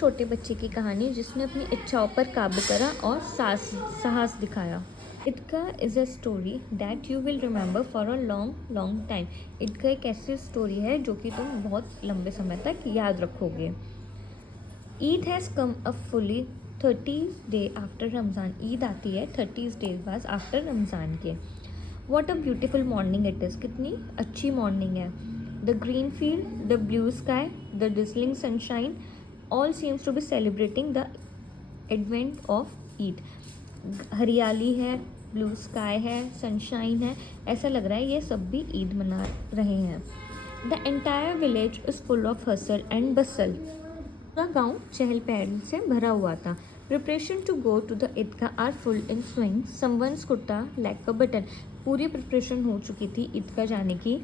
छोटे बच्चे की कहानी जिसने अपनी इच्छाओं पर काबू करा और साहस दिखाया। Idgah is a story that you will remember for a long long time. Idgah एक ऐसी स्टोरी है जो कि तुम बहुत लंबे समय तक याद रखोगे। Eid has come a fully 30 day after Ramzan. Eid आती है 30 डेज बाद आफ्टर रमज़ान के। What a beautiful morning it is. कितनी अच्छी मॉर्निंग है। The green field, the blue sky, the dazzling sunshine, all seems to be celebrating the advent of Eid. हरियाली है, blue sky है, सनशाइन है, ऐसा लग रहा है ये सब भी ईद मना रहे हैं। The entire village is full of hustle and bustle. पूरा गांव चहल पहल से भरा हुआ था। Preparation to go to the Eidgah are full in swing, someone's kurta lack a button. पूरी प्रिपरेशन हो चुकी थी ईदगाह जाने की।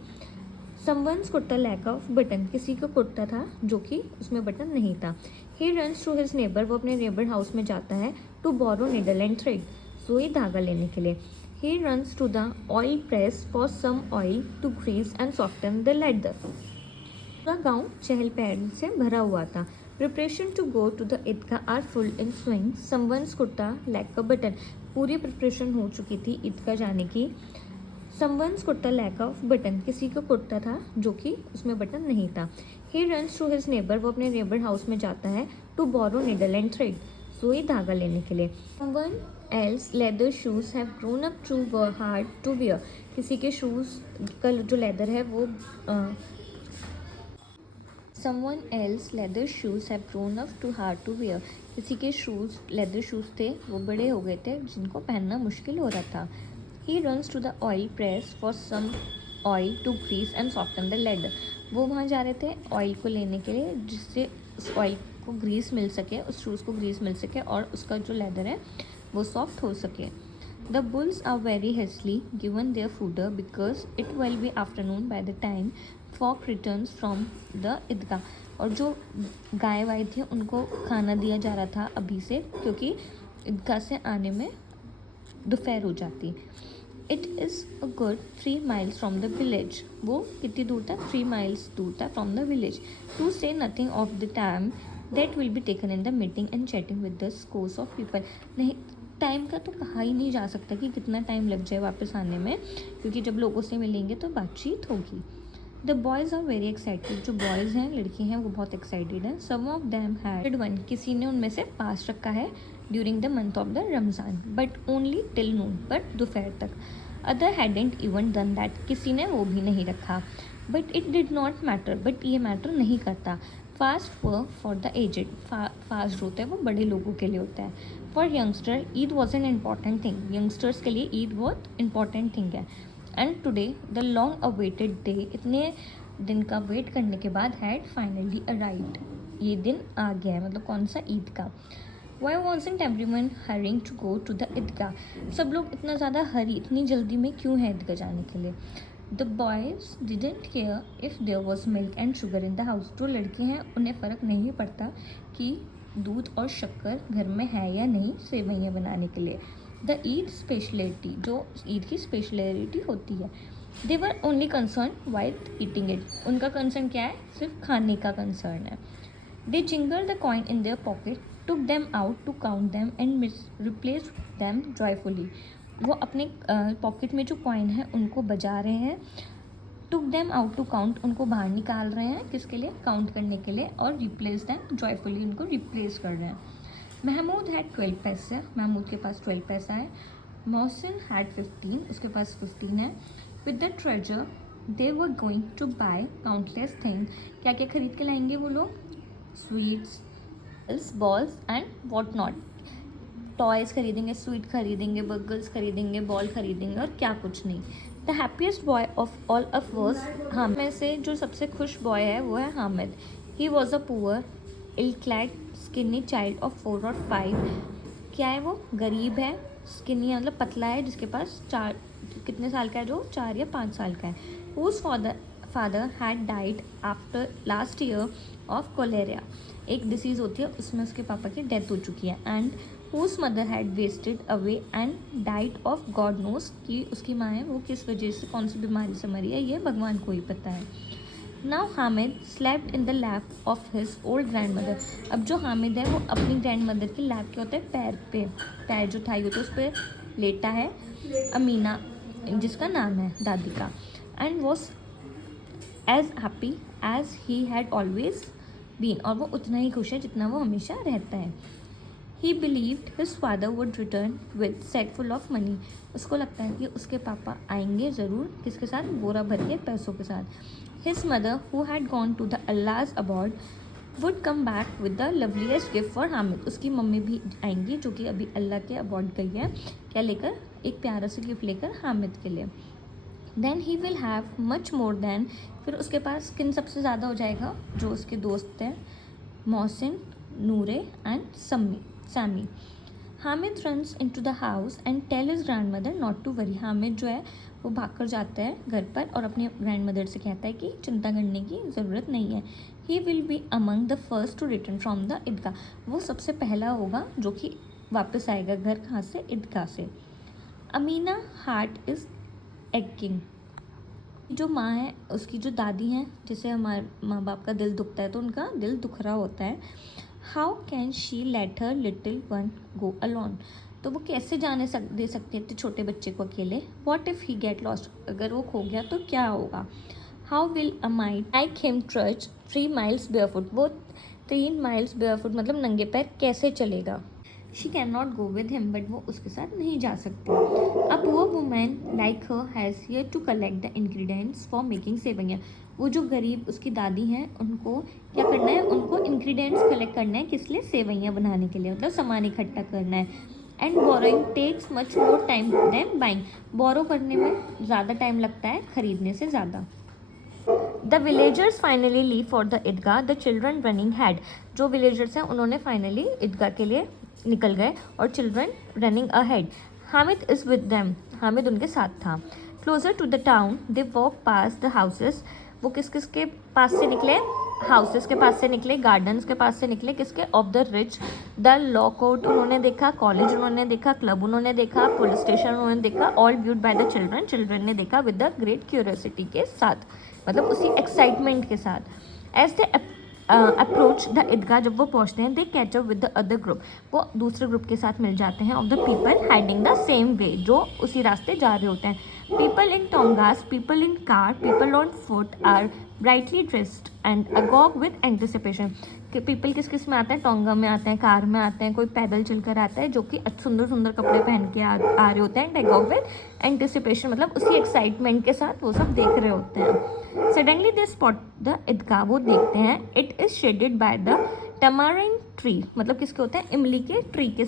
Someone's kurta lack of button, किसी का कुर्ता था जो कि उसमें बटन नहीं था। He runs to his neighbour, वो अपने नेबर हाउस में जाता है to borrow needle and thread, सुई धागा लेने के लिए। He runs to the oil press for some oil to grease and soften the leather. पूरा गांव चहल पहल से भरा हुआ था। Preparation to go to the Eidgah are full in swing, someone's kurta lack a button. पूरी प्रिपरेशन हो चुकी थी ईदगाह जाने की। Someone's kurta lack of button, किसी का कुर्ता था जो कि उसमें बटन नहीं था। He runs to his neighbour, वो अपने नेबर हाउस में जाता है to borrow needle and thread, सुई धागा लेने के लिए। Someone else leather shoes have grown up too hard to wear, किसी के शूज़ का जो लेदर है वो someone else leather shoes have grown up too hard to wear, किसी के शूज़ लेदर शूज़ थे वो बड़े हो गए थे जिनको पहनना मुश्किल हो रहा था। He runs to the oil press for some oil to grease and soften the leather. वो वहाँ जा रहे थे ऑयल को लेने के लिए जिससे उस ऑयल को ग्रीस मिल सके, उस शूज़ को ग्रीस मिल सके और उसका जो लेदर है वो सॉफ्ट हो सके। The bulls are very hastily given their fodder because it will be afternoon by the time Fogg returns from the ईदगाह। और जो गाय वाय थी उनको खाना दिया जा रहा था अभी से, क्योंकि ईदगाह से आने में दोपहर हो जाती। It is a good 3 miles from the village. वो कितनी दूर था? 3 miles दूर था फ्रॉम द विलेज। टू से nothing of the time that will be taken in the meeting and chatting with the scores of people. नहीं, time का तो कहा ही नहीं जा सकता कि कितना टाइम लग जाए वापस आने में, क्योंकि जब लोगों से मिलेंगे तो बातचीत होगी। The boys are very excited. जो बॉयज़ हैं, लड़के हैं, वो बहुत एक्साइटेड हैं। Some of them had one, किसी ने उनमें से पास रखा है during the month of the Ramzan, but only till noon, but दोपहर तक। Other hadn't even done that, किसी ने वो भी नहीं रखा। But it did not matter, but ये मैटर नहीं करता। Fast for the aged, fast होता है वो बड़े लोगों के लिए होता है। For youngster Eid was an important thing, youngsters के लिए ईद बहुत इंपॉर्टेंट थिंग है। And today the long awaited day, इतने दिन का वेट करने के बाद हैड फाइनली अराइव्ड, ये दिन आ गया है। मतलब कौन सा? ईद का। Why wasn't everyone hurrying to go to the ईदगाह? सब लोग इतना ज़्यादा हरी, इतनी जल्दी में क्यों है ईदगाह जाने के लिए? The boys didn't care if there was milk and sugar in the house. जो लड़के हैं उन्हें फ़र्क नहीं पड़ता कि दूध और शक्कर घर में है या नहीं सेवइयाँ बनाने के लिए। द ईद स्पेशलिटी, जो ईद की स्पेशलिटी होती है। They were only concern while eating it, उनका कंसर्न क्या है? सिर्फ खाने का कंसर्न है। They jingled the coin in their pocket, took them out to count them and replaced them joyfully. वो अपने पॉकेट में जो कॉइन है उनको बजा रहे हैं। took them out to count, उनको बाहर निकाल रहे हैं, किसके लिए? काउंट करने के लिए। और replace them joyfully, उनको रिप्लेस कर रहे हैं। महमूद हैड 12 पैसे, महमूद के पास 12 पैसा है। मोहसिन हैड 15, उसके पास 15 है। With the treasure they were going to buy countless thing, क्या क्या खरीद के लाएंगे वो लोग? Sweets, balls and what not, toys खरीदेंगे, स्वीट खरीदेंगे, बर्गर्स खरीदेंगे, बॉल खरीदेंगे और क्या कुछ नहीं। The happiest boy of all of was Hamid, में से जो सबसे खुश बॉय है वो है Hamid. He was a poor ill clad skinny child of 4 और 5। क्या है वो? गरीब है, स्किनी मतलब पतला है, जिसके पास 4, कितने साल का है? जो 4 या 5 साल का है। Whose father had died after last year of cholera, एक डिसीज़ होती है उसमें उसके पापा की डेथ हो चुकी है। And whose mother had wasted away and died of God knows, कि उसकी माँ है वो किस वजह से, कौन सी बीमारी से मरी है, ये भगवान को ही पता है। Now Hamid slept in the lap of his old grand mother. अब जो हामिद है वो अपनी ग्रैंड मदर के लैप के होते हैं पैर पे, पैर जो थाई होते है उस पर लेटा है अमीना जिसका नाम है दादी का। And was as happy as he had always been, और वो उतना ही खुश है जितना वो हमेशा रहता है। He believed his father would return with sack full of money. उसको लगता है कि उसके पापा आएंगे ज़रूर, किसके साथ, बोरा भर के पैसों के साथ। His mother who had gone to the Allah's abode would come back with the loveliest gift for Hamid. उसकी मम्मी भी आएंगी जो कि अभी अल्लाह के अबॉर्ड गई है, क्या लेकर, एक प्यारा सा गिफ्ट लेकर हामिद के लिए। Then he will have much more then, फिर उसके पास किन सबसे ज़्यादा हो जाएगा, जो उसके दोस्त हैं Mohsin, Noore and Sammi. Hamid runs in to the house and tell his grandmother not to worry. Hamid जो है वो भागकर जाता है घर पर और अपने ग्रैंड मदर से कहता है कि चिंता करने की ज़रूरत नहीं है। He will be among the first to return from the ईदगाह। वो सबसे पहला होगा जो कि वापस आएगा घर, कहाँ से, ईदगाह से। Amina heart is aching. जो माँ है उसकी जो दादी हैं, जिसे हमारे माँ बाप का दिल दुखता है तो उनका दिल दुख रहा होता है। How can she let her little one go alone. तो वो कैसे दे सकते थे छोटे बच्चे को अकेले। What if he get lost, अगर वो खो गया तो क्या होगा। How will a mite like him trudge 3 miles barefoot। वो 3 miles barefoot मतलब नंगे पैर कैसे चलेगा। She can not go with him, but वो उसके साथ नहीं जा सकती। A poor women like her has here to collect the ingredients for making seviyan. वो जो गरीब उसकी दादी हैं उनको क्या करना है, उनको इंग्रेडिएंट्स कलेक्ट करना है, किस लिए, सेवइयाँ बनाने के लिए, मतलब सामान इकट्ठा करना है। And borrowing takes much more time than buying. Borrow करने में ज़्यादा टाइम लगता है खरीदने से ज़्यादा। The villagers finally leave for the Eidgah, the children running ahead. जो विलेजर्स हैं उन्होंने फाइनली ईदगाह के लिए निकल गए और children running ahead. Hamid is with them, Hamid उनके साथ था। Closer to the town they walk pass the houses. वो किस किस के पास से निकले, हाउसेस के पास से निकले, गार्डन्स के पास से निकले, किसके, of the rich. The law court उन्होंने देखा, कॉलेज उन्होंने देखा, क्लब उन्होंने देखा, पुलिस स्टेशन उन्होंने देखा, all viewed by the children. Children ने देखा विद द ग्रेट क्यूरियोसिटी के साथ, मतलब उसी एक्साइटमेंट के साथ। As they approach the Eidgah, जब वो पहुँचते हैं, they catch up with the other group. वो दूसरे ग्रुप के साथ मिल जाते हैं of the people heading the same way, जो उसी रास्ते जा रहे होते हैं। People in tongas, people in car, people on foot are brightly dressed and agog with anticipation. कि पीपल किस किस में आते हैं, टोंगा में आते हैं, कार में आते हैं, कोई पैदल चलकर आता है, जो कि सुंदर सुंदर कपड़े पहन के आ रहे होते हैं। एंड अगॉग विद एंटिसिपेशन मतलब उसी एक्साइटमेंट के साथ वो सब देख रहे होते हैं। सडनली दे स्पॉट द ईदगाह, वो देखते हैं, it is shaded by the tamarind tree. मतलब किसके होते हैं, इमली के ट्री के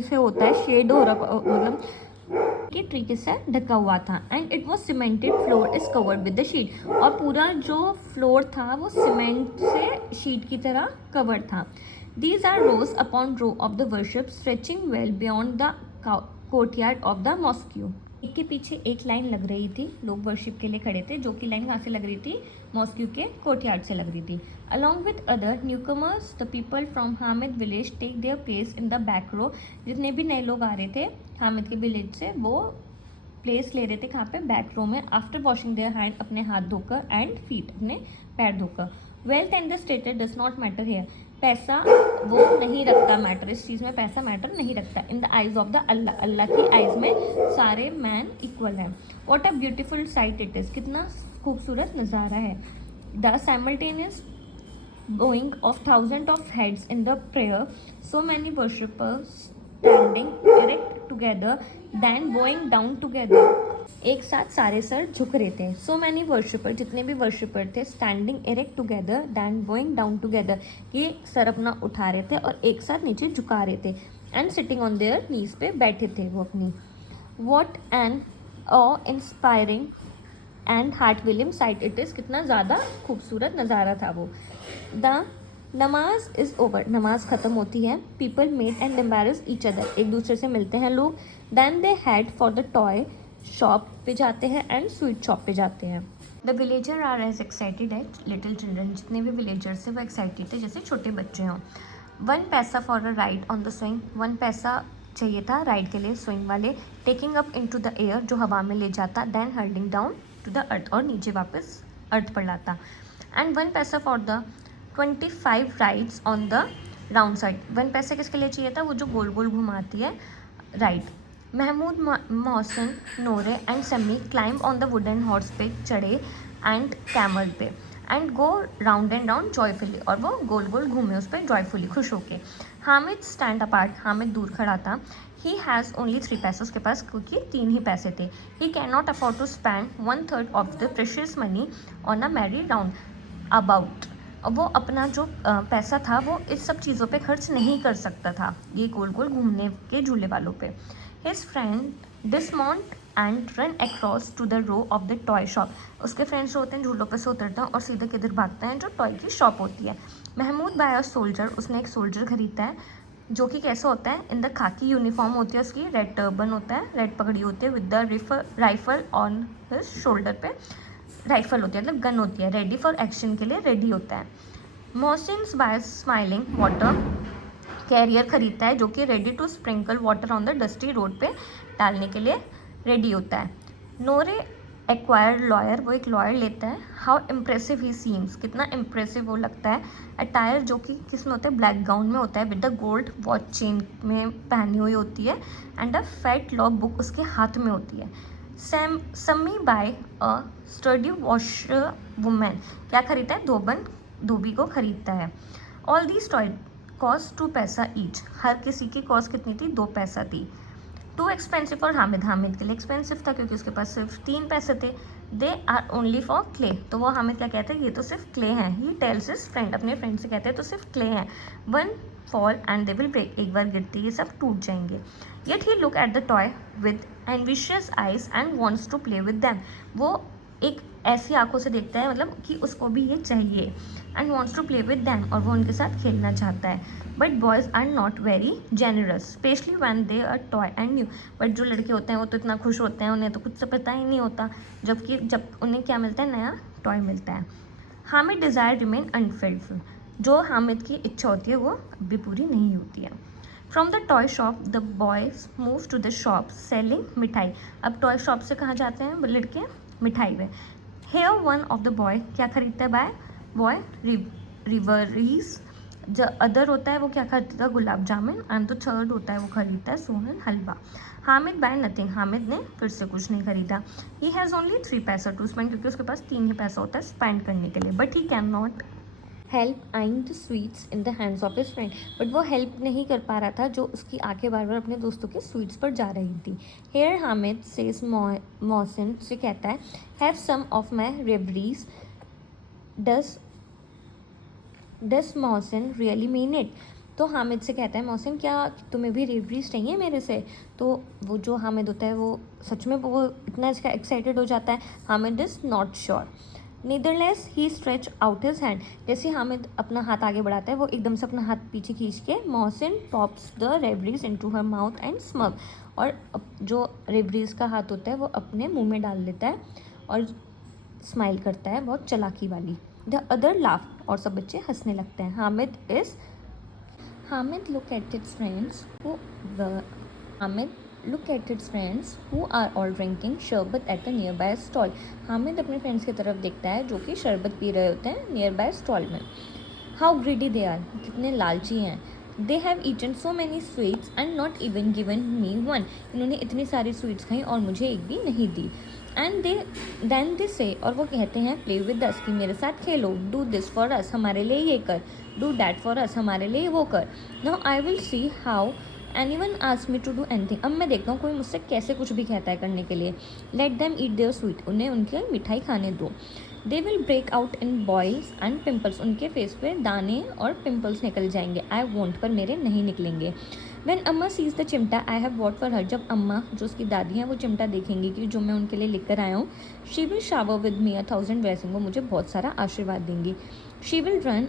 से होता है, शेड हो रहा, मतलब कि ट्री के से ढका हुआ था। And it was cemented floor is covered with the sheet, और पूरा जो फ्लोर था वो सीमेंट से शीट की तरह कवर था। These are rows upon row of the worship stretching well beyond the courtyard of the mosque. एक के पीछे एक लाइन लग रही थी, लोग वर्शिप के लिए खड़े थे, जो कि लाइन कहाँ से लग रही थी, मॉस्क्यू के कोर्टयार्ड से लग रही थी। Along with other newcomers the people from Hamid village take their place in the back row. जितने भी नए लोग आ रहे थे हामिद के विलेज से, वो प्लेस ले रहे थे कहाँ पे, बैक रो में। आफ्टर वॉशिंग देयर हैंड, अपने हाथ धोकर, एंड फीट, अपने पैर धोकर। Wealth and the status does not matter here. पैसा वो नहीं रखता मैटर, इस चीज़ में पैसा मैटर नहीं रखता। In the eyes of the Allah, अल्लाह की आइज में सारे मैन इक्वल हैं। What a beautiful sight it is, कितना खूबसूरत नज़ारा है। The simultaneous bowing of thousands of heads in the prayer, so many worshippers standing erect together, then bowing down together। एक साथ सारे सर झुक रहे थे। सो मैनी वर्शिपर, जितने भी वर्शिपर थे, standing erect together then going down together, ये सर अपना उठा रहे थे और एक साथ नीचे झुका रहे थे। एंड सिटिंग ऑन देयर नीज पे बैठे थे वो अपनी। What an of inspiring and heart willing site it is, कितना ज़्यादा खूबसूरत नज़ारा था वो। द नमाज इज़ ओवर, नमाज ख़त्म होती है। People met and embrace each other, एक दूसरे से मिलते हैं लोग। Then they had for the toy shop पे जाते हैं एंड स्वीट शॉप पे जाते हैं। The villager are as excited as little children, जितने भी विलेजर्स थे वो एक्साइटेड थे जैसे छोटे बच्चे हों। 1 पैसा for a ride on the swing, 1 पैसा चाहिए था राइड के लिए स्विंग वाले। Taking up in to the air, जो हवा में ले जाता। Then hurling down to the earth, और नीचे वापस अर्थ पर लाता। एंड 1 पैसा for the 25 rides on the round side. 1 पैसे किसके लिए चाहिए था? वो जो गोल गोल घुमाती है ride. Mahmood, Mohsin, Noore and Sami climb on the wooden horse पे चढ़े एंड कैमल पे and go round and round joyfully, और वो गोल गोल घूमे उस पर जॉयफुली, खुश होके। हामिद स्टैंड अपार्ट, हामिद दूर खड़ा था। ही हैज़ ओनली 3 पैसे, उसके पास क्योंकि 3 ही पैसे थे। He can not afford to spend 1/3 of the precious money on a merry round about. वो अपना जो पैसा था वो इस सब चीज़ों पे खर्च नहीं कर सकता था, ये गोल गोल घूमने के झूले वालों पे। His friend dismount and run across to the row of the toy shop. उसके फ्रेंड्स जो होते हैं झूलों पे से उतरते हैं और सीधे किधर भागते हैं? जो टॉय की शॉप होती है। महमूद बाय अ सोल्जर, उसने एक सोल्जर खरीदा है जो कि कैसा होता है? इन द खाकी यूनिफॉर्म होती है उसकी, रेड टर्बन होता है, रेड पगड़ी होती है, with the rifle on his shoulder पे राइफल होती है, मतलब गन होती है, रेडी फॉर एक्शन के लिए रेडी होता है। Mohsin buy smiling water carrier खरीदता है जो कि ready to sprinkle water on the dusty road पे डालने के लिए रेडी होता है। नोरे एक्वायर्ड लॉयर, वो एक लॉयर लेता है। हाउ इम्प्रेसिव ही सीम्स, कितना इम्प्रेसिव वो लगता है। अटायर जो कि किस में होता है? ब्लैक गाउन में होता है, with the gold watch chain में पहनी हुई होती है and a fat law book उसके हाथ में होती है। Sammi buy a sturdy washer women, क्या खरीदता है? धोबी को खरीदता है। ऑल दीज टॉय कॉस्ट 2 पैसा ईच, हर किसी की कॉस्ट कितनी थी? 2 पैसा थी। Too expensive for Hamid, Hamid के लिए एक्सपेंसिव था क्योंकि उसके पास सिर्फ 3 पैसे थे। They are only for clay, तो वो हामिद क्या कहते हैं? ये तो सिर्फ क्ले हैं। ही टेल्स हिज फ्रेंड, अपने फ्रेंड से कहते हैं तो सिर्फ क्ले हैं। 1 fall and they will break, एक बार गिरते ये सब टूट जाएंगे। Yet he look at the toy with ambitious eyes and wants to play with them, वो एक ऐसी आंखों से देखता है मतलब कि उसको भी ये चाहिए। And wants to play with them, और वो उनके साथ खेलना चाहता है। But boys are not very generous specially when they are toy and new, but जो लड़के होते हैं वो तो इतना खुश होते हैं, उन्हें तो कुछ से पता ही नहीं होता, जबकि जब उन्हें क्या मिलता है? नया टॉय मिलता है। हामिद डिज़ायर रिमेन अनफुलफिल्ड, जो हामिद की इच्छा होती है वो अभी पूरी नहीं होती है। From the toy shop the boys move to the shop selling mithai, अब टॉय शॉप से कहाँ जाते हैं लड़के? मिठाई में। Here one of the boy, क्या खरीदता है बाय बॉय? रिवरीज। जो अदर होता है वो क्या खरीदता है? गुलाब जामुन। एंड तो थर्ड होता है वो खरीदता है सोनन हलवा। हामिद बाय नथिंग, हामिद ने फिर से कुछ नहीं खरीदा। ही हैज़ ओनली 3 पैसा टू स्पेंड, क्योंकि उसके पास 3 ही पैसा होता है स्पेंड करने के लिए। But he can not help eyeing the sweets in the hands of his friend, but वो हेल्प नहीं कर पा रहा था जो उसकी आंखें बार बार अपने दोस्तों के स्वीट्स पर जा रही थी। हेयर हामिद सेज मोहसिन से कहता है have some of my rewaris. Does Mohsin really mean it, तो हामिद से कहता है मोहसिन क्या तुम्हें भी रेबरीज चाहिए मेरे से? तो वो जो हामिद होता है वो सच में वो इतना इसका एक्साइटेड हो जाता है। Hamid is not sure. Nevertheless he stretch out his hand, जैसे हामिद अपना हाथ आगे बढ़ाता है वो एकदम से अपना हाथ पीछे खींच के Mohsin pops the rewaris into her mouth and smug, और जो रेबरीज का हाथ होता है वो अपने मुंह में डाल लेता है और स्माइल करता है बहुत चालाकी वाली। द अदर लाफ, और सब बच्चे हंसने लगते हैं। Hamid look at its friends who are all drinking शरबत at a nearby stall। Hamid अपने फ्रेंड्स की तरफ देखता है जो कि शरबत पी रहे होते हैं नियर बाय स्टॉल में। हाउ ग्रीडी दे आर, कितने लालची हैं। They have eaten so many sweets and not even given me one, इन्होंने इतनी सारी स्वीट्स खाई और मुझे एक भी नहीं दी। एंड देन दे से, और वो कहते हैं प्ले विद अस, कि मेरे साथ खेलो। डू दिस फॉर अस, हमारे लिए ये कर। डू दैट फॉर अस, हमारे लिए वो कर। Now I will see how anyone ask me to do anything, अब मैं देखता हूँ कोई मुझसे कैसे कुछ भी कहता है करने के लिए। Let them eat their sweet, उन्हें उनके मिठाई खाने दो। They will break out in boils and pimples, उनके फेस पे दाने और पिम्पल्स निकल जाएंगे। आई वोंट, पर मेरे नहीं निकलेंगे। व्हेन अम्मा सीज द चिमटा I have bought for her, जब अम्मा जो उसकी दादी हैं वो चिमटा देखेंगी कि जो मैं उनके लिए लेकर आया हूँ। She will shower with me 1000 blessing, वो मुझे बहुत सारा आशीर्वाद देंगी। She will run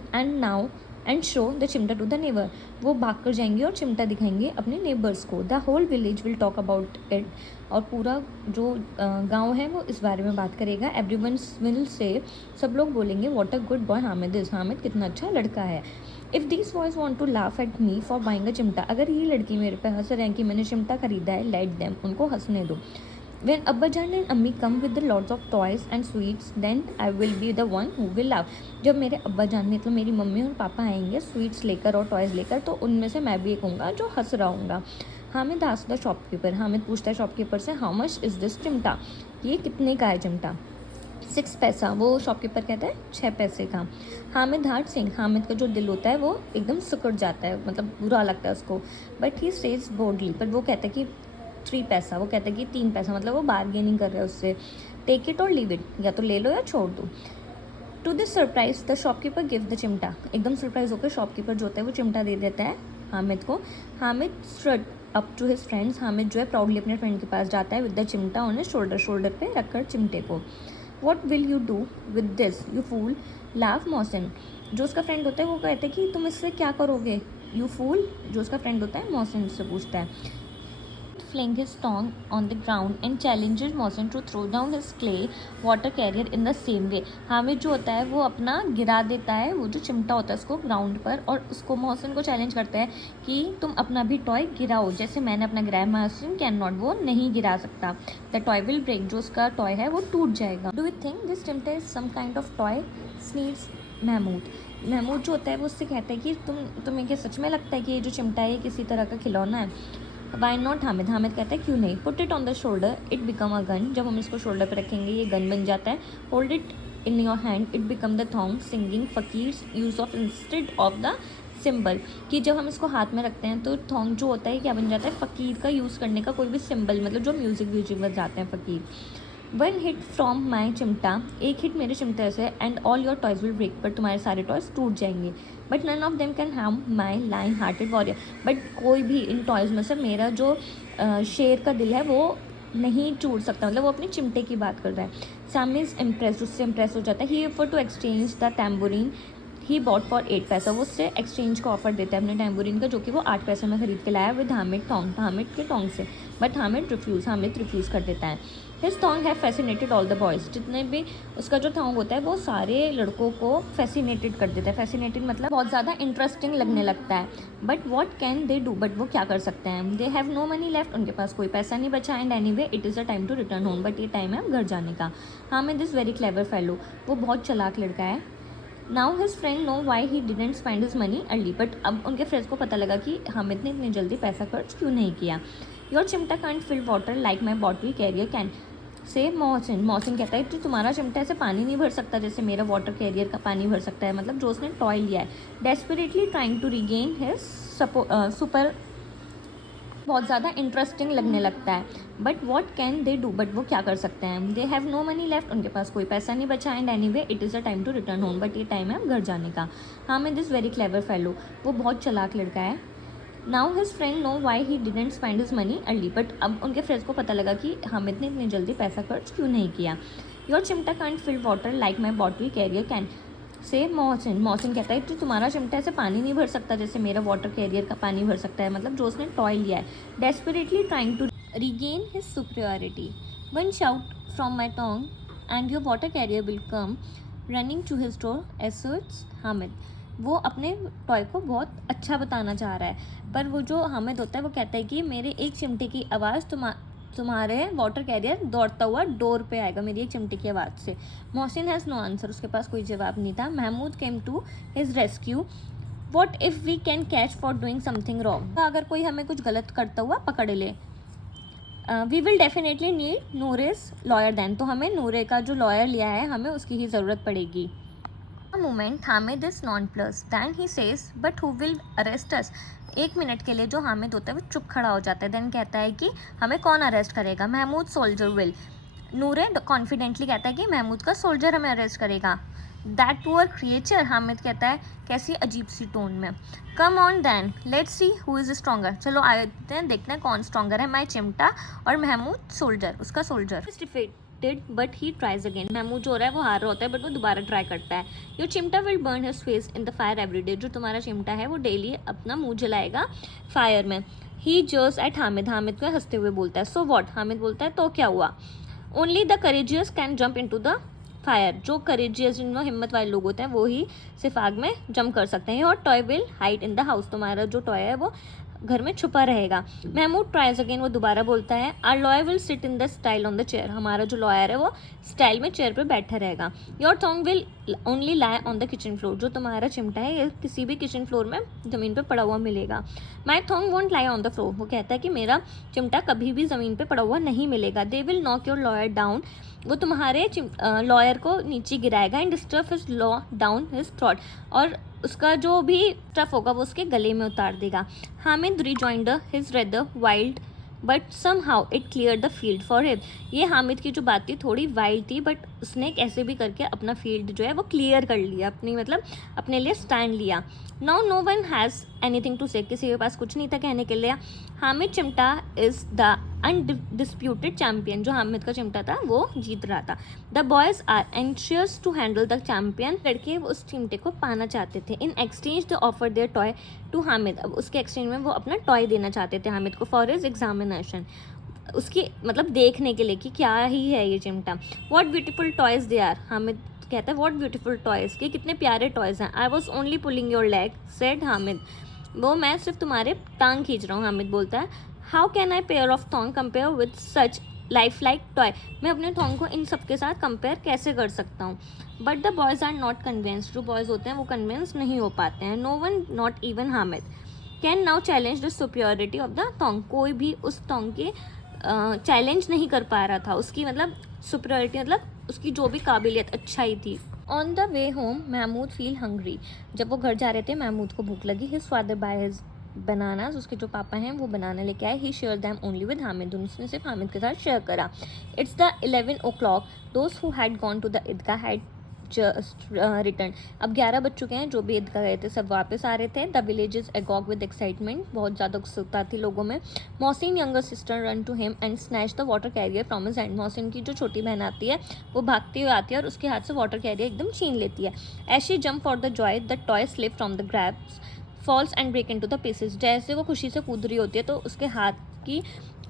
and show the चिमटा टू द नेबर, वो भाग कर जाएंगी और चिमटा दिखाएंगे अपने नेबर्स को। The whole village will talk about it, और पूरा जो गांव है वो इस बारे में बात करेगा। एवरीवन विल से, सब लोग बोलेंगे what a good boy Hamid is, Hamid कितना अच्छा लड़का है। If these boys want to laugh at me for buying a chimta, अगर ये लड़की मेरे पे हंस रहे हैं कि मैंने चिमटा खरीदा है, लेट देम, उनको हंसने दो। When Abbajan and Ammi come with the lots of toys and sweets, then I will be the one who will laugh. जब मेरे अब्बाजान मतलब मेरी मम्मी और पापा आएंगे स्वीट्स लेकर और टॉयज़ लेकर, तो उनमें से मैं भी एक होऊंगा जो हंस रहा हूँगा. Hamid asked the shopkeeper. Hamid पूछता है शॉपकीपर से, हाउ मच इज़ दिस चिमटा, ये कितने का है चिमटा. 6 पैसा. वो शॉपकीपर कहता है 6 पैसे का. हामिद हार्ट सिंह. हामिद का जो दिल होता है वो एकदम सिकुड़ जाता है, मतलब बुरा लगता है उसको. But he says boldly. पर वो कहता है कि 3 पैसा. वो कहता है कि 3 पैसा, मतलब वो बार्गेनिंग कर रहा है उससे. टेक इट और लीव इट, या तो ले लो या छोड़ दो. To this surprise the shopkeeper give the chimta. एकदम सरप्राइज होकर शॉपकीपर जो होता है वो चिमटा दे देता है हामिद को. Hamid strut up to his friends. Hamid जो है प्राउडली अपने फ्रेंड के पास जाता है with the chimta on his shoulder. Shoulder पे रखकर चिमटे को. What will you do with this you fool, laugh Mohsin. जो उसका फ्रेंड होता है वो कहता है कि तुम इससे क्या करोगे. यू फूल, जो उसका फ्रेंड होता है मोहसिन से पूछता है. Fling his tongue on the ground and challenges Mohsin to throw down his clay water carrier in the same way. Hamid जो होता है वो अपना गिरा देता है वो जो चिमटा होता है उसको ग्राउंड पर, और उसको मोहसिन को चैलेंज करता है कि तुम अपना भी टॉय गिराओ जैसे मैंने अपना गिराया. मोहसिन कैन नॉट, वो नहीं गिरा सकता. द टॉय विल ब्रेक, जो उसका टॉय है वो टूट जाएगा. Do you think this chimta is some kind of toy, sneers Mahmood. Mahmood जो होता है वो उससे कहता है कि तुम्हें क्या सच में लगता है कि ये जो चिमटा है ये किसी तरह का खिलौना है. Why not Hamid. हामिद कहता है क्यों नहीं. Put it on the shoulder it become a gun. जब हम इसको शोल्डर पर रखेंगे ये गन बन जाता है. Hold it in your hand it become the tongs singing fakirs use of instead of the cymbal. कि जब हम इसको हाथ में रखते हैं तो थॉन्ग जो होता है क्या बन जाता है, फ़कीर का यूज़ करने का कोई भी सिंबल, मतलब जो म्यूज़िक बजाते हैं फ़कीर. वन हिट फ्रॉम माई चिमटा, एक हिट मेरे चिमटे से, and all your toys will break, पर तुम्हारे सारे टॉयज टूट जाएंगे. But none of them can harm my lion hearted warrior. But कोई भी इन टॉयज़ में से मेरा जो शेर का दिल है वो नहीं टूट सकता, मतलब वो अपने चिमटे की बात कर रहा है. सैम इज़ इम्प्रेस, उससे इम्प्रेस हो जाता है. He offer to exchange the tambourine he bought for 8 paisa. वो उससे एक्सचेंज का ऑफर देता है अपने टैम्बोरिन का जो कि वो 8 पैसे में खरीद के लाया विद हामिद टोंग, हामिद के टोंग से. बट हामिद रिफ्यूज़ कर देता है. His tongs have fascinated all the boys. जितने भी उसका जो थॉन्ग होता है वो सारे लड़कों को फैसिनेटेड कर देता है. फैसिनेटेड मतलब बहुत ज़्यादा इंटरेस्टिंग लगने लगता है. But what can they do, but वो क्या कर सकते हैं. They have no money left, उनके पास कोई पैसा नहीं बचा. And anyway it is a time to return home, but ये टाइम है अब घर जाने का. Hamid is very clever fellow, वो बहुत चालाक लड़का है. Now his friend know why he didn't spend his money early, but अब उनके फ्रेंड्स को पता लगा कि हामिद ने इतनी जल्दी पैसा खर्च क्यों नहीं किया. Your chimta can't fill water like my bottle carrier can say Mohsin. Mohsin कहता है कि तुम्हारा चिमटा ऐसे पानी नहीं भर सकता जैसे मेरा वाटर कैरियर का पानी भर सकता है, मतलब जो उसने टॉय लिया है. Desperately trying to regain his super, बहुत ज़्यादा इंटरेस्टिंग लगने लगता है. But what can they do, but वो क्या कर सकते हैं. They have no money left, उनके पास कोई पैसा नहीं बचा. And anyway it is a time to return home, but ये टाइम है अब घर जाने का. Hamid is very clever fellow, वो बहुत चालाक लड़का है. Now his friend know why he didn't spend his money early, but अब उनके फ्रेंड्स को पता लगा कि हामिद ने इतनी जल्दी पैसा खर्च क्यों नहीं किया. Your chimta can't fill water like my bottle carrier can say Mohsin. Mohsin कहता है कि तुम्हारा चिमटा ऐसे पानी नहीं भर सकता जैसे मेरा वाटर कैरियर का पानी भर सकता है, मतलब जो उसने टॉय लिया है. Desperately trying to regain his superiority. One shout from my tongs and your water carrier will come running to his door asserts Hamid. वो अपने टॉय को बहुत अच्छा बताना चाह रहा है, पर वो जो हामिद होता है वो कहता है कि मेरे एक चिमटे की आवाज़ तुम्हारे वाटर कैरियर दौड़ता हुआ डोर पे आएगा मेरी एक चिमटे की आवाज़ से. मोहसिन हैज़ नो आंसर, उसके पास कोई जवाब नहीं था. Mahmood came to his rescue. What if we can catch for doing something wrong. अगर कोई हमें कुछ गलत करता हुआ पकड़ ले. We will definitely need Noore's lawyer then, तो हमें नूरे का जो लॉयर लिया है हमें उसकी ही ज़रूरत पड़ेगी. Moment Hamid is nonplussed then he says but who will arrest us. एक मिनट के लिए जो हामिद होता है वो चुप खड़ा हो जाता है. देन कहता है कि हमें कौन अरेस्ट करेगा. Mahmood soldier will. Noore confidently कहता है कि महमूद का सोल्जर हमें अरेस्ट करेगा. दैट पुअर क्रिएचर, हामिद कहता है कैसी अजीब सी टोन में. Come on then let's see who is stronger. चलो आते हैं देखते हैं कौन स्ट्रॉन्गर है, माई चिमटा और महमूद सोल्जर, उसका soldier. But he tries again. Mahmood जो हो रहा है वो हार रहा होता है बट वो दोबारा ट्राई करता है. योर चिमटा will burn his face in the fire every day. जो तुम्हारा चिमटा है वो डेली अपना मुंह जलाएगा फायर में. ही जर्स एट हामिद. हामिद को हंसते हुए बोलता है सो वॉट. हामिद बोलता है तो क्या हुआ. Only the courageous can jump in to the fire. जो करेजियस जिनमें हिम्मत वाले लोग होते हैं वो ही सिर्फ आग में जंप कर सकते हैं. और toy will hide in the house. तुम्हारा जो टॉय है वो घर में छुपा रहेगा। महमूद ट्राइज अगेन, वो दोबारा बोलता है, our lawyer will sit in the style on the chair, हमारा जो लॉयर है वो स्टाइल में चेयर पे बैठा रहेगा। Your tongs will only lie on the kitchen floor, जो तुम्हारा चिमटा है ये किसी भी किचन फ्लोर में ज़मीन पे पड़ा हुआ मिलेगा। My tongs won't lie on the floor, वो कहता है कि मेरा चिमटा कभी भी ज़मीन पे पड़ा हुआ नहीं मिलेगा। They will knock your lawyer down, वो तुम्हारे लॉयर को नीचे गिराएगा। And stuff his law down his throat, और उसका जो भी स्टफ होगा वो उसके गले में उतार देगा। Hamid rejoined his rather wild but somehow it clear the field for him, ये हामिद की जो बात थी थोड़ी वाइल्ड थी, बट उसने कैसे भी करके अपना फील्ड जो है वो क्लियर कर लिया, अपनी मतलब अपने लिए स्टैंड लिया। Now no one has anything to say, किसी के पास कुछ नहीं था कहने के लिए। हामिद चिमटा इज़ द अनडिस्प्यूटेड चैम्पियन, जो हामिद का चिमटा था वो जीत रहा था। The boys are anxious to handle the champion, लड़के उस चिमटे को पाना चाहते थे। In exchange they offer their toy to Hamid, अब उसके एक्सचेंज में वो अपना टॉय देना चाहते थे हामिद को फॉर हिज एग्जामिनेशन, उसकी मतलब देखने के लिए कि क्या ही है ये चिमटा। What beautiful toys they are, Hamid कहता है व्हाट ब्यूटीफुल टॉयज़, कि कितने प्यारे टॉयज़ हैं। I was only pulling your leg said Hamid, वो मैं सिर्फ तुम्हारे टांग खींच रहा हूँ, हामिद बोलता है। How can I pair of tongs compare with such life like toy, मैं अपने थॉन्ग को इन सब के साथ कंपेयर कैसे कर सकता हूँ। But the boys are not convinced, जो बॉयज़ होते हैं वो कन्विंस नहीं हो पाते हैं। No one not even Hamid can now challenge the superiority of the tongs, कोई भी उस थॉन्ग की चैलेंज नहीं कर पा रहा था, उसकी मतलब सुपरियरिटी मतलब उसकी जो भी काबिलियत अच्छाई थी। On the way home Mahmood feel hungry, जब वो घर जा रहे थे महमूद को भूख लगी। His father buy his bananas, उसके जो पापा हैं वो बनाना लेके आए। He share them only with Hamid, उसने सिर्फ हामिद के साथ शेयर करा। इट्स द 11 o'clock, दोस्त who had gone to the Eidgah had just return, अब 11 बज चुके हैं, जो भी ईदगाह गए थे सब वापस आ रहे थे। The village is agog with excitement, बहुत ज़्यादा उत्सुकता थी लोगों में। Mohsin younger sister run to him and snatch the water carrier from his hand, Mohsin की जो छोटी बहन आती है वो भागती हुई आती है और उसके हाथ से वाटर कैरियर एकदम छीन लेती है। As she jump for the joy the toy slip from the grabs falls and break into the pieces, जैसे वो खुशी से कूद रही होती है तो उसके हाथ की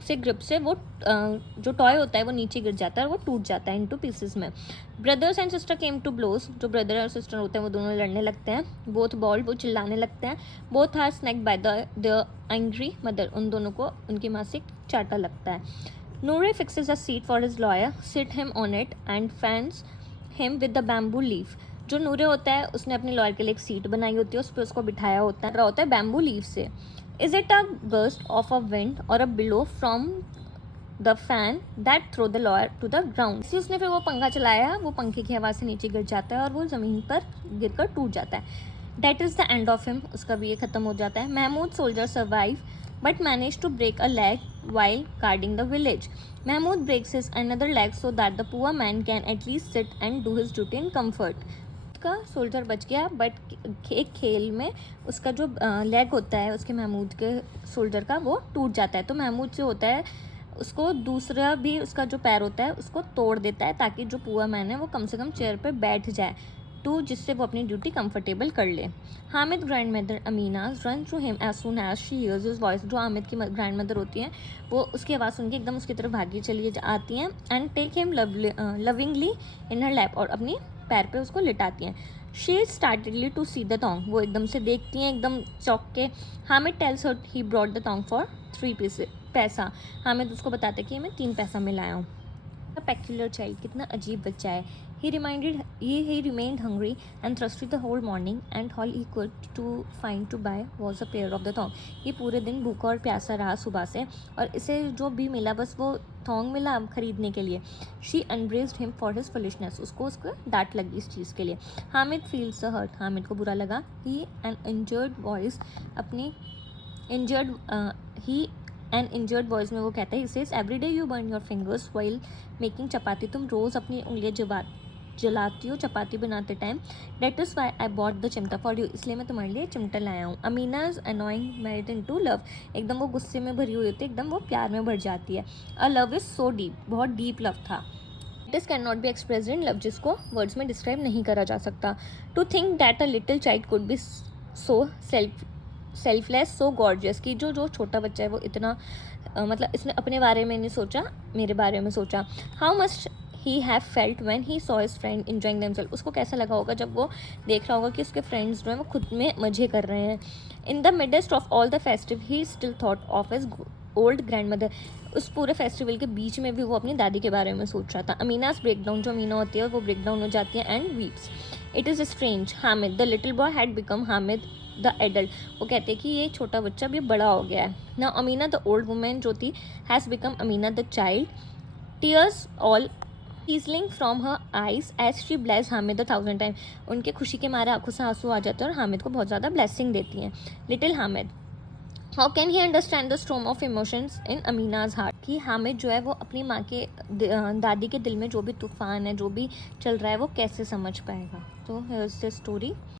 से ग्रिप से वो जो टॉय होता है वो नीचे गिर जाता है और वो टूट जाता है इनटू पीसेस में। Brothers and sister came to blows, जो ब्रदर और सिस्टर होते हैं वो दोनों लड़ने लगते हैं। बोथ बॉल, वो चिल्लाने लगते हैं। Both are smacked by the angry mother, उन दोनों को उनकी माँ से चाटा लगता है। Noore fixes a seat for his lawyer, sit him on it and fans him with the bamboo leaf, जो नूरे होता है उसने अपने लॉयर के लिए एक सीट बनाई होती है, उस पर उसको बिठाया होता है बैम्बू लीफ से। Is it a gust of a wind or a billow from the fan that throw the lawyer to the ground, इसी उसने फिर वो पंखा चलाया, वो पंखे की आवाज़ से नीचे गिर जाता है और वो ज़मीन पर गिर कर टूट जाता है। That is the end of him, उसका भी ये ख़त्म हो जाता है। Mahmood soldier survive but manage to break a leg while guarding the village. Mahmood breaks his another leg so that the poor man can at least sit and do his duty in comfort. उसका soldier बच गया but एक खेल में उसका जो leg होता है उसके महमूद के सोल्जर का वो टूट जाता है, तो महमूद से होता है उसको दूसरा भी उसका जो पैर होता है उसको तोड़ देता है ताकि जो पुअर मैन है वो कम से कम चेयर पर बैठ जाए, तो जिससे वो अपनी ड्यूटी कंफर्टेबल कर ले। Hamid grandmother Amina run to him as soon as she hears his voice, जो हामिद की ग्रैंड मदर होती हैं वो उसकी आवाज़ सुन के एकदम उसकी तरफ भागी चली आती हैं। And take him lovingly in her lap, और अपनी पैर पे उसको लिटाती हैं। She startled to see the tongs, वो एकदम से देखती हैं एकदम चौंक के। Hamid tells her he brought the tongs for 3 paisa, Hamid उसको बताते कि मैं 3 पैसा में लाया हूँ। पेक्यूलर चाइल्ड, कितना अजीब बच्चा है। He remained hungry and thirsty the whole morning, and all he could to find to buy was a pair of the thong. ये पूरे दिन भूखा और प्यासा रहा सुबह से, और इसे जो भी मिला बस वो थोंग मिला खरीदने के लिए। She embraced him for his foolishness, उसको डांट लगी इस चीज़ के लिए। Hamid feels the hurt, Hamid को बुरा लगा। He an injured voice अपनी injured voice में वो कहता है, he says every day you burn your fingers while making चपाती, तुम रोज़ अपनी उंगलियाँ जलाती हो चपाती बनाते time. That is why I bought the chimta for you, इसलिए मैं तुम्हारे लिए चिमटा लाया हूँ। Amina is annoying married into love, एकदम वो गुस्से में भरी हुई होती है, एकदम वो प्यार में भर जाती है। A love is so deep, बहुत डीप लव था। It is can not be expressed in love, जिसको वर्ड्स में डिस्क्राइब नहीं करा जा सकता। To think that a little child could be so selfless so gorgeous, कि जो छोटा बच्चा है वो इतना मतलब इसने अपने बारे में नहीं सोचा, मेरे बारे में सोचा। How must he have felt when he saw his friend enjoying themselves. उसको कैसा लगा होगा जब वो देख रहा होगा कि उसके फ्रेंड्स जो हैं वो खुद में मज़े कर रहे हैं। In the midst of all the festive he still thought of his old grand mother. उस पूरे फेस्टिवल के बीच में भी वो अपनी दादी के बारे में सोच रहा था। अमीनास ब्रेक डाउन, जो अमीना होती है वो ब्रेक डाउन हो जाती है and weeps. It is strange, Hamid the little boy had become Hamid the adult. वो कहते हैं कि ये छोटा बच्चा भी बड़ा हो गया है। ना अमीना द ओल्ड वुमेन जो थी has become Amina the child. Tears all trickling from her eyes as she bless Hamid 1000 time. उनके खुशी के मारे आंखों से आंसू आ जाते हैं और हामिद को बहुत ज़्यादा ब्लेसिंग देती हैं। Little Hamid, how can he understand the storm of emotions in Amina's heart. कि हामिद जो है वो अपनी माँ के दादी के दिल में जो भी तूफान है, जो भी चल रहा है, वो कैसे समझ पाएगा। तो हियर्स द स्टोरी।